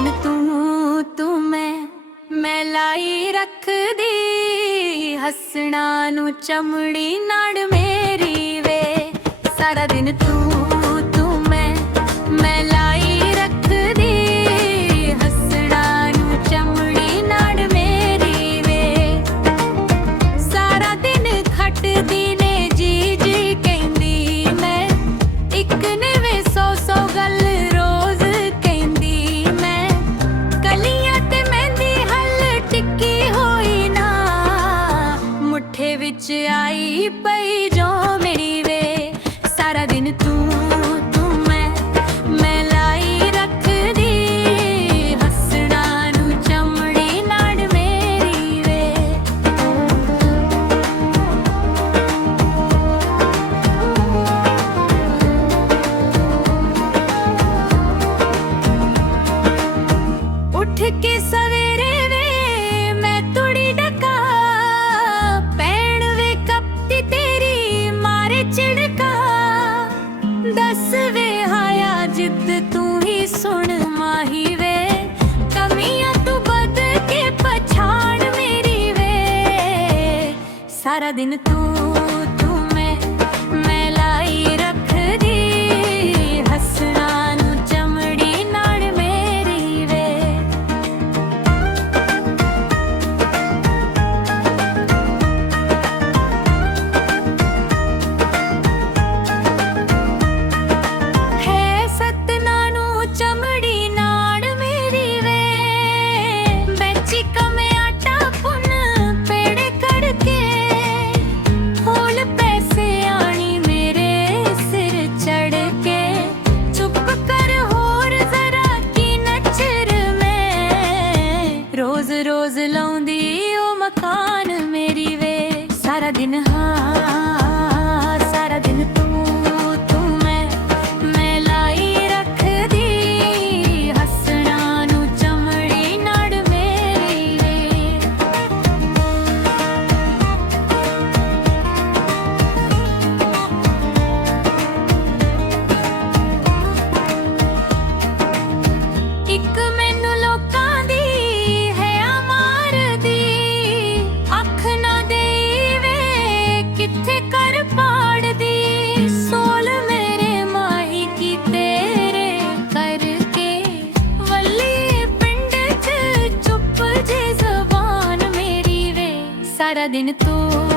दिन तू मैं लाई रख दी हसना नू चमड़ी नाड़ मेरी वे। सारा दिन तू मैं लाई रख दी हसना नू चमड़ी नाड़ मेरी वे। सारा दिन खटदी ने जी जी कहंदी मैं इक ने वे सौ सौ गल रोज कहंदी मैं। कलियां ते मेहंदी हल टिक्की होई ना मुठे विच आई पई जो मेरी वे। सारा दिन तू मैं लाई रख दी हसना नू चमड़ी नाड़ मेरी वे। उठ के सवेरे वे मैं तुड़ी डका पैण वे कपती तेरी मारे चिड़का। दस वे हाया जिद तू ही सुन माही वे कमियां तू बद के पछाण मेरी वे। सारा दिन तू मैं लाई रख दी हसना नू चमड़ी नाड़ मेरी वे। है सतना नू चमड़ी नाड़ मेरी वे। बेची कमे आटा पुन पेड़े कड़के होल पैसे आनी मेरे सिर चढ़ के। चुप कर होर जरा की नचर में रोज रोज लौंदी ओ मकान मेरी वे। सारा दिन हाँ सारा दिन तू मैं लाई रख दी हसना नू चमड़ी नाड़ मेरी वे। ਇੱਕ ਮੈਨੂੰ ਲੋਕਾਂ ਦੀ ਹੈ ਮਾਰ ਦੀ ਅੱਖ ਨਾ ਦੇਈ ਵੇ ਕਿੱਥੇ ਕਰ ਪਾੜਦੀ। ਸੋਲ ਮੇਰੇ ਮਾਹੀ ਕੀ ਤੇਰੇ ਕਰਕੇ ਵੱਲੀ ਪਿੰਡ 'ਚ ਚੁੱਪ ਜੇ ਜ਼ਬਾਨ ਮੇਰੀ ਵੇ। ਸਾਰਾ ਦਿਨ ਤੂੰ